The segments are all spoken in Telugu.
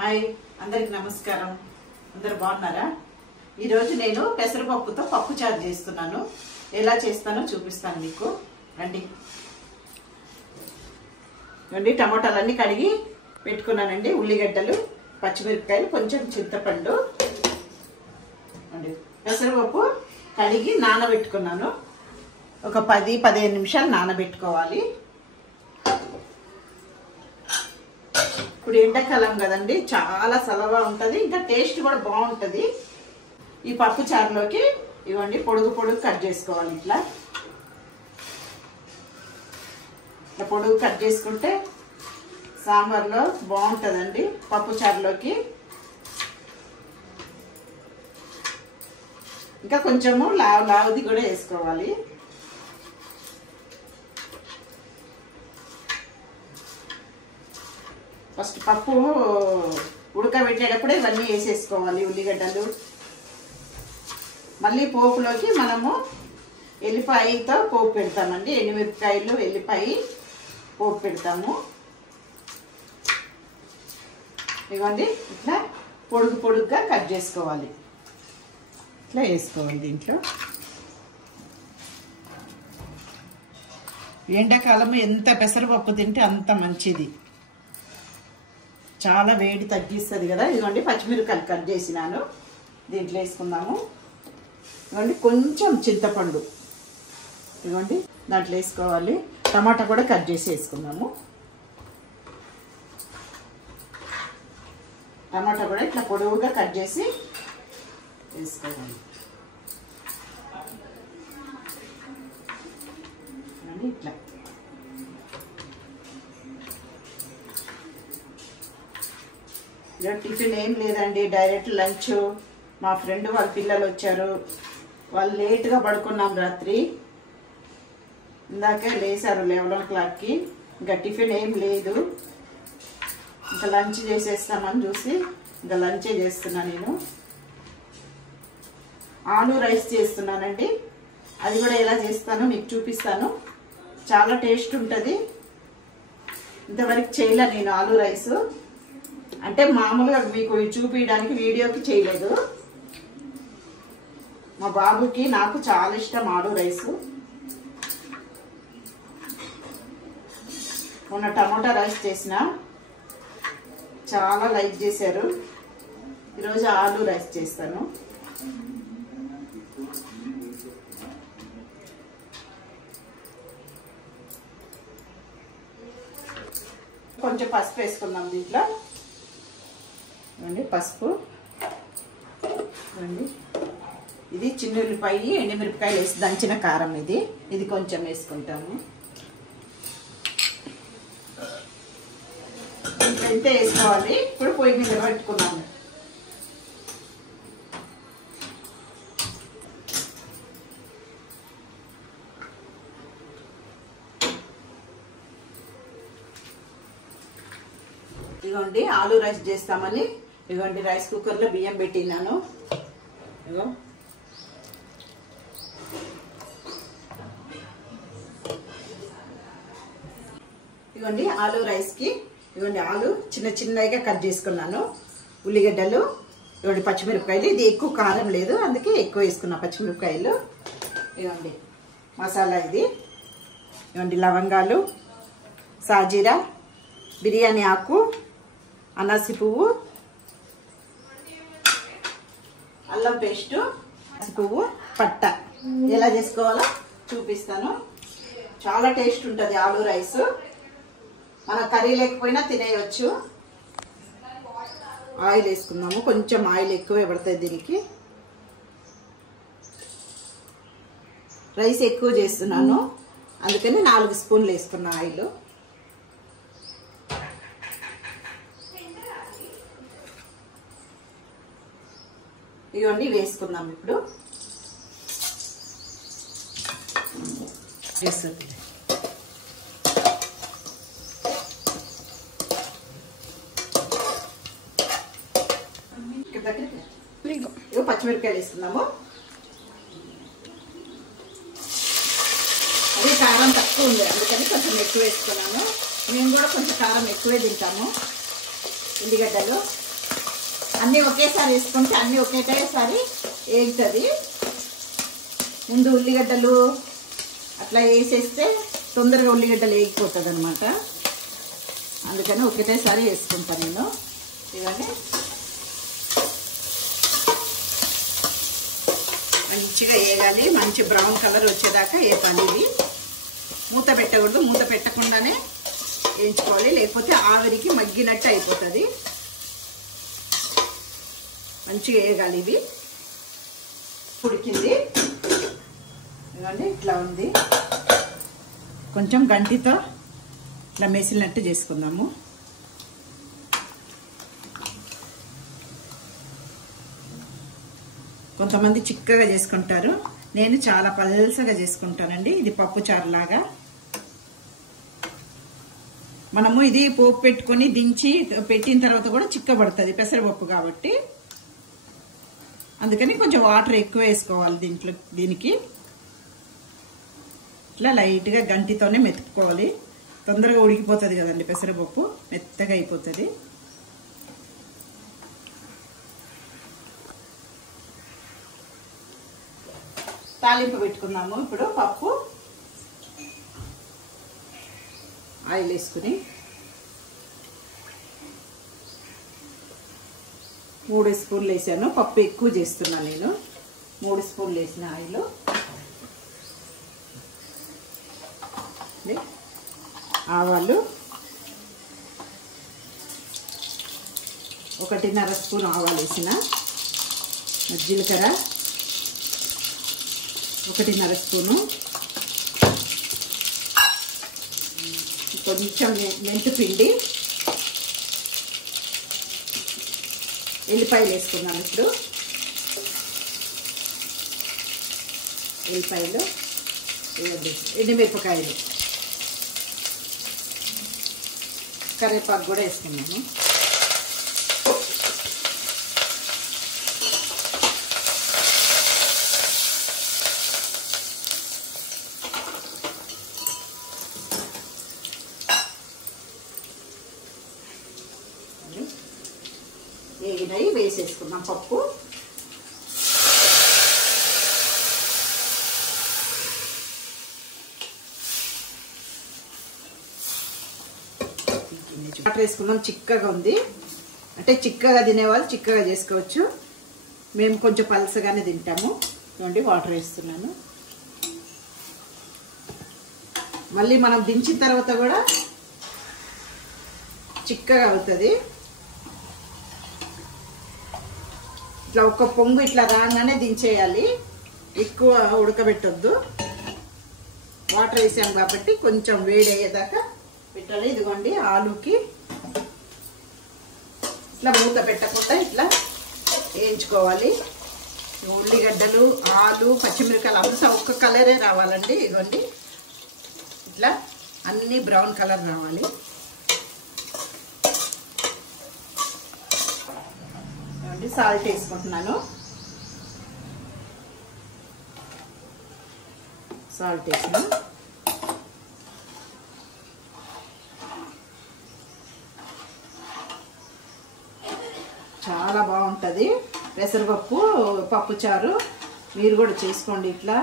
హాయ్ అందరికి నమస్కారం. అందరూ బాగున్నారా? ఈరోజు నేను పెసరపప్పుతో పప్పు చారు చేస్తున్నాను. ఎలా చేస్తానో చూపిస్తాను మీకు. రండి. టమాటాలన్నీ కడిగి పెట్టుకున్నానండి. ఉల్లిగడ్డలు, పచ్చిమిరపకాయలు, కొంచెం చింతపండు. పెసరపప్పు కడిగి నానబెట్టుకున్నాను. ఒక 10-15 నిమిషాలు నానబెట్టుకోవాలి. ఇప్పుడు ఎండాకాలం కదండి, చాలా సలవా ఉంటుంది, ఇంకా టేస్ట్ కూడా బాగుంటుంది. ఈ పప్పు చారులోకి ఇవ్వండి పొడుగు పొడుగు కట్ చేసుకోవాలి. ఇట్లా పొడుగు కట్ చేసుకుంటే సాంబార్లో బాగుంటుందండి. పప్పు చారులోకి ఇంకా కొంచెము లావుది కూడా వేసుకోవాలి. ఫస్ట్ పప్పు ఉడకబెట్టేటప్పుడే ఇవన్నీ వేసేసుకోవాలి. ఉల్లిగడ్డలు, మళ్ళీ పోపులోకి మనము ఎల్లిపాయతో పోపు పెడతామండి. ఎండుమిరపకాయలు, ఎల్లిపాయ పోపు పెడతాము. ఇవ్వండి ఇట్లా పొడుగు పొడుగ్గా కట్ చేసుకోవాలి. ఇట్లా వేసుకోవాలి. దీంట్లో ఎండాకాలం ఎంత పెసరపప్పు తింటే అంత మంచిది, చాలా వేడి తగ్గిస్తుంది కదా. ఇదిగోండి పచ్చిమిరపకాయలు కట్ చేసినాను, దీంట్లో వేసుకుందాము. ఇదిగోండి కొంచెం చింతపండు, ఇదిగోండి దాంట్లో వేసుకోవాలి. టమాటా కూడా కట్ చేసి వేసుకుందాము. టమాటా కూడా ఇట్లా పొడవుగా కట్ చేసి వేసుకోవాలి. ఇట్లా టిఫిన్ ఏం లేదండి, డైరెక్ట్ లంచ్. మా ఫ్రెండ్ వాళ్ళ పిల్లలు వచ్చారు, వాళ్ళు లేట్గా పడుకున్నాం రాత్రి. ఇందాకే లేసారు 11 o'clockకి. ఇంకా టిఫిన్ ఏం లేదు, ఇంకా లంచ్ చేసేస్తామని చూసి ఇంకా లంచే చేస్తున్నా. నేను ఆలు రైస్ చేస్తున్నానండి. అది కూడా ఎలా చేస్తానో మీకు చూపిస్తాను. చాలా టేస్ట్ ఉంటుంది. ఇంతవరకు చేయలే నేను ఆలు రైస్, అంటే మామూలుగా మీకు చూపించడానికి వీడియోకి చేయలేదు. మా బాబుకి నాకు చాలా ఇష్టం ఆలు రైసు. మొన్న టమాటా రైస్ చేసిన, చాలా లైక్ చేశారు. ఈరోజు ఆలు రైస్ చేస్తాను. కొంచెం పసుపు వేసుకుందాం దీంట్లో. పసుపు ఇది చిన్న ఉల్లిపాయ, ఎండుమిరపకాయలు వేసి దంచిన కారం. ఇది కొంచెం వేసుకుంటాము. ఇంత వేసుకోవాలి. ఇప్పుడు పొయ్యి మీద పెట్టుకున్నాము. ఇదిగోండి ఆలు రైస్ చేస్తామని ఇదిగోండి రైస్ కుక్కర్లో బియ్యం పెట్టినాను. ఇదిగో ఇదిగోండి ఆలు రైస్కి ఇదిగోండి ఆలు చిన్న చిన్నగా కట్ చేసుకున్నాను. ఉల్లిగడ్డలు, ఇదిగోండి పచ్చిమిరపకాయలు. ఇది ఎక్కువ కారం లేదు, అందుకే ఎక్కువ వేసుకున్నా పచ్చిమిరపకాయలు. ఇదిగోండి మసాలా. ఇదిగోండి లవంగాలు, సాజీరా, బిర్యానీ ఆకు, అనాసి పువ్వు, అల్లం పేస్టు, పువ్వు, పట్ట. ఎలా చేసుకోవాలో చూపిస్తాను. చాలా టేస్ట్ ఉంటుంది ఆలు రైస్. మన కర్రీ లేకపోయినా తినేయచ్చు. ఆయిల్ వేసుకుందాము. కొంచెం ఆయిల్ ఎక్కువే పడుతుంది దీనికి. రైస్ ఎక్కువ చేస్తున్నాను, అందుకని 4 స్పూన్లు వేసుకున్నా ఆయిల్. ఇవన్నీ వేసుకుందాం ఇప్పుడు. పచ్చిమిరపకాయలు వేసుకుందాము. అది కారం తక్కువ ఉంది, అందుకని కొంచెం ఎక్కువ వేసుకున్నాను. మేము కూడా కొంచెం కారం ఎక్కువే తింటాము. ఉల్లిగడ్డలు అన్నీ ఒకేసారి వేసుకుంటే అన్నీ ఒకేసారి వేగుతుంది. ముందు ఉల్లిగడ్డలు అట్లా వేసేస్తే తొందరగా ఉల్లిగడ్డలు వేగిపోతుంది అనమాట. అందుకని ఒకటేసారి వేసుకుంటాను నేను. ఇవన్నీ మంచిగా వేయాలి, మంచి బ్రౌన్ కలర్ వచ్చేదాకా వేపాలి. ఇవి మూత పెట్టకూడదు, మూత పెట్టకుండానే వేయించుకోవాలి, లేకపోతే ఆవిరికి మగ్గినట్టు అయిపోతుంది. మంచిగా వేయగాలి. ఇవి ఉడికింది, ఇవ్వండి ఇట్లా ఉంది. కొంచెం గంటితో ఇట్లా మెసిలినట్టు చేసుకుందాము. కొంతమంది చిక్కగా చేసుకుంటారు, నేను చాలా పల్సగా చేసుకుంటానండి. ఇది పప్పు చారు లాగా. మనము ఇది పోపు పెట్టుకొని దించి పెట్టిన తర్వాత కూడా చిక్కబడుతుంది పెసరపప్పు కాబట్టి, అందుకని కొంచెం వాటర్ ఎక్కువ వేసుకోవాలి దీనికి. ఇట్లా లైట్గా గంటితోనే మెతుక్కోవాలి, తొందరగా ఉడికిపోతుంది కదండి పెసరపప్పు, మెత్తగా అయిపోతుంది. తాలింపు పెట్టుకుందాము. ఇప్పుడు పప్పు ఆయిల్ వేసుకుని 3 స్పూన్లు వేసాను. పప్పు ఎక్కువ చేస్తున్నాను నేను. 3 స్పూన్లు వేసిన ఆయిల్. ఆవాలు 1.5 స్పూన్ ఆవాలు వేసిన. జీలకర్ర 1.5 స్పూను. కొంచెం మెంతిపిండి, ఎల్లిపాయలు వేసుకున్నాను. ఇప్పుడు ఎల్లిపాయలు, ఎండుమిరపకాయలు, కరివేపాకు కూడా వేసుకున్నాను. వేగినవి వేసేసుకున్నాం పప్పు. వాటర్ వేసుకున్నాం. చిక్కగా ఉంది, అంటే చిక్కగా తినేవాళ్ళు చిక్కగా చేసుకోవచ్చు, మేము కొంచెం పలసగానే తింటాము. చూడండి వాటర్ వేస్తున్నాను. మళ్ళీ మనం దించిన తర్వాత కూడా చిక్కగా అవుతుంది. ఇట్లా ఒక పొంగు ఇట్లా రాగానే దించేయాలి, ఎక్కువ ఉడకబెట్టొద్దు. వాటర్ వేసాం కాబట్టి కొంచెం వేడి అయ్యేదాకా పెట్టాలి. ఇదిగోండి ఆలుకి ఇట్లా మూత పెట్టకుండా ఇట్లా వేయించుకోవాలి. ఉల్లిగడ్డలు, ఆలు, పచ్చిమిరపకాయలు అంతా ఒక్క కలరే రావాలండి. ఇదిగోండి ఇట్లా అన్నీ బ్రౌన్ కలర్ రావాలి. సాల్ట్ వేసుకుంటున్నాను. సాల్ట్ వేసిన చాలా బాగుంటుంది పెసరపప్పు పప్పుచారు. మీరు కూడా చేసుకోండి ఇట్లా,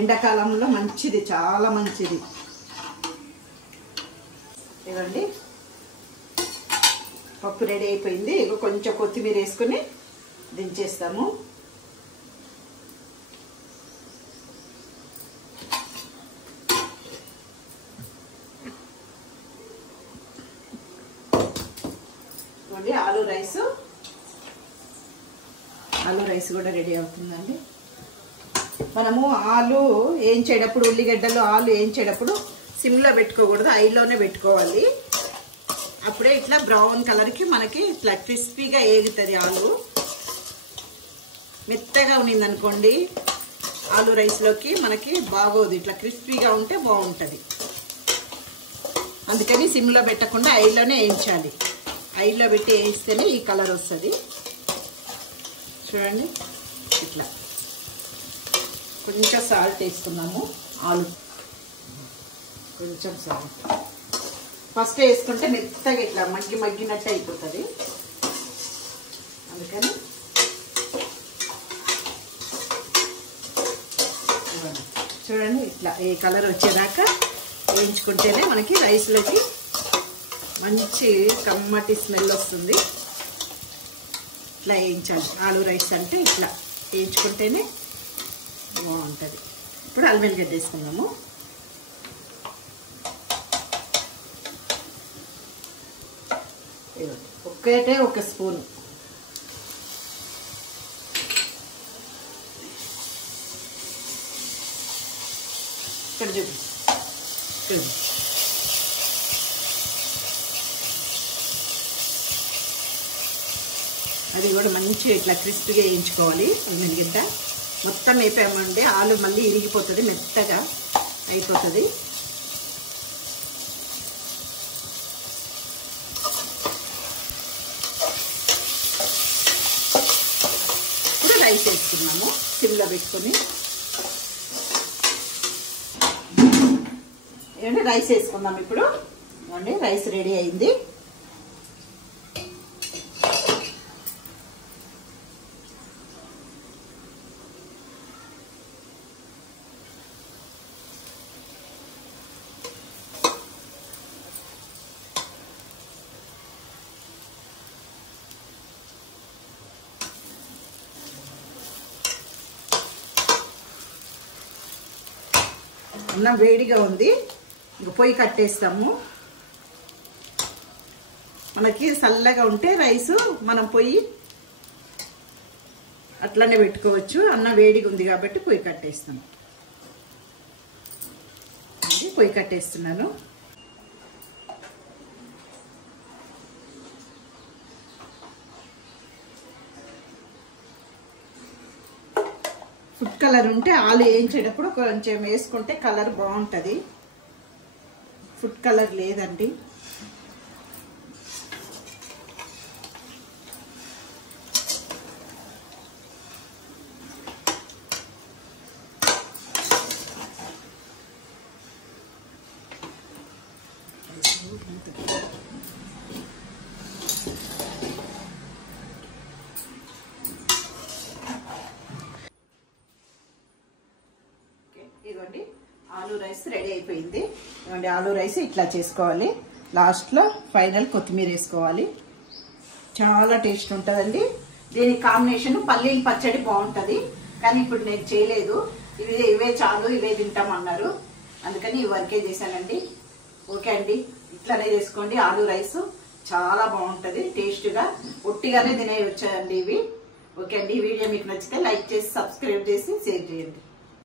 ఎండాకాలంలో మంచిది, చాలా మంచిది. ఇవ్వండి పప్పు రెడీ అయిపోయింది. ఇక కొంచెం కొత్తిమీర వేసుకుని దించేస్తాము. ఆలు రైస్ కూడా రెడీ అవుతుందండి. మనము ఆలు వేయించేటప్పుడు, ఉల్లిగడ్డలు ఆలు వేయించేటప్పుడు సిమ్లో పెట్టుకోకూడదు, హైలోనే పెట్టుకోవాలి. అప్పుడే ఇట్లా బ్రౌన్ కలర్కి మనకి ఇట్లా క్రిస్పీగా ఏగుతుంది. ఆలు మెత్తగా ఉన్నింది అనుకోండి ఆలు రైస్లోకి మనకి బాగోదు. ఇట్లా క్రిస్పీగా ఉంటే బాగుంటుంది. అందుకని సిమ్లో పెట్టకుండా హైలోనే వేయించాలి. హైలో పెట్టి వేయిస్తేనే ఈ కలర్ వస్తుంది. చూడండి ఇట్లా. కొంచెం సాల్ట్ వేసుకున్నాము. ఆలు కొంచెం సాల్ట్ ఫస్ట్ వేసుకుంటే మెత్తగా ఇట్లా మగ్గినట్టు అయిపోతుంది. అందుకని చూడండి ఇట్లా ఏ కలర్ వచ్చేదాకా వేయించుకుంటేనే మనకి రైస్లోకి మంచి కమ్మటి స్మెల్ వస్తుంది. ఇట్లా వేయించాలి. ఆలు రైస్ అంటే ఇట్లా వేయించుకుంటేనే బాగుంటుంది. ఇప్పుడు అల్లం వెల్లిగడ్డ వేసుకుందాము. ఒక్కటే ఒక స్పూన్. ఇక్కడ చూపి. అది కూడా మంచిగా ఇట్లా క్రిస్పీగా వేయించుకోవాలి. వెల్లిగడ్డ మొత్తం వేపామంటే ఆలు మళ్ళీ ఇరిగిపోతుంది, మెత్తగా అయిపోతుంది. ఇప్పుడు రైస్ వేసుకున్నాము సిమ్లో పెట్టుకొని. ఏమంటే రైస్ వేసుకుందాం ఇప్పుడు. ఏమండి రైస్ రెడీ అయింది. అన్నం వేడిగా ఉంది, ఇంక పొయ్యి కట్టేస్తాము. మనకి చల్లగా ఉంటే రైసు మనం పొయ్యి అట్లనే పెట్టుకోవచ్చు. అన్నం వేడిగా ఉంది కాబట్టి పొయ్యి కట్టేస్తాము. పొయ్యి కట్టేస్తున్నాను. ఫుడ్ కలర్ ఉంటే ఆలు వేయించేటప్పుడు కొంచెం వేసుకుంటే కలర్ బాగుంటుంది. ఫుడ్ కలర్ లేదండి. ఇదిగోండి ఆలు రైస్ రెడీ అయిపోయింది. ఇదిగోండి ఆలు రైస్ ఇట్లా చేసుకోవాలి. లాస్ట్లో ఫైనల్ కొత్తిమీర వేసుకోవాలి. చాలా టేస్ట్ ఉంటుందండి. దీని కాంబినేషన్ పల్లీల పచ్చడి బాగుంటుంది, కానీ ఇప్పుడు నేను చేయలేదు. ఇవే చాలు, ఇవే తింటామన్నారు, అందుకని ఈ వర్కే చేశానండి. ఓకే అండి, ఇట్లానే చేసుకోండి. ఆలు రైస్ చాలా బాగుంటుంది, టేస్ట్గా ఒట్టిగానే తినేయొచ్చండి ఇవి. ఓకే అండి, ఈ వీడియో మీకు నచ్చితే లైక్ చేసి సబ్స్క్రైబ్ చేసి షేర్ చేయండి.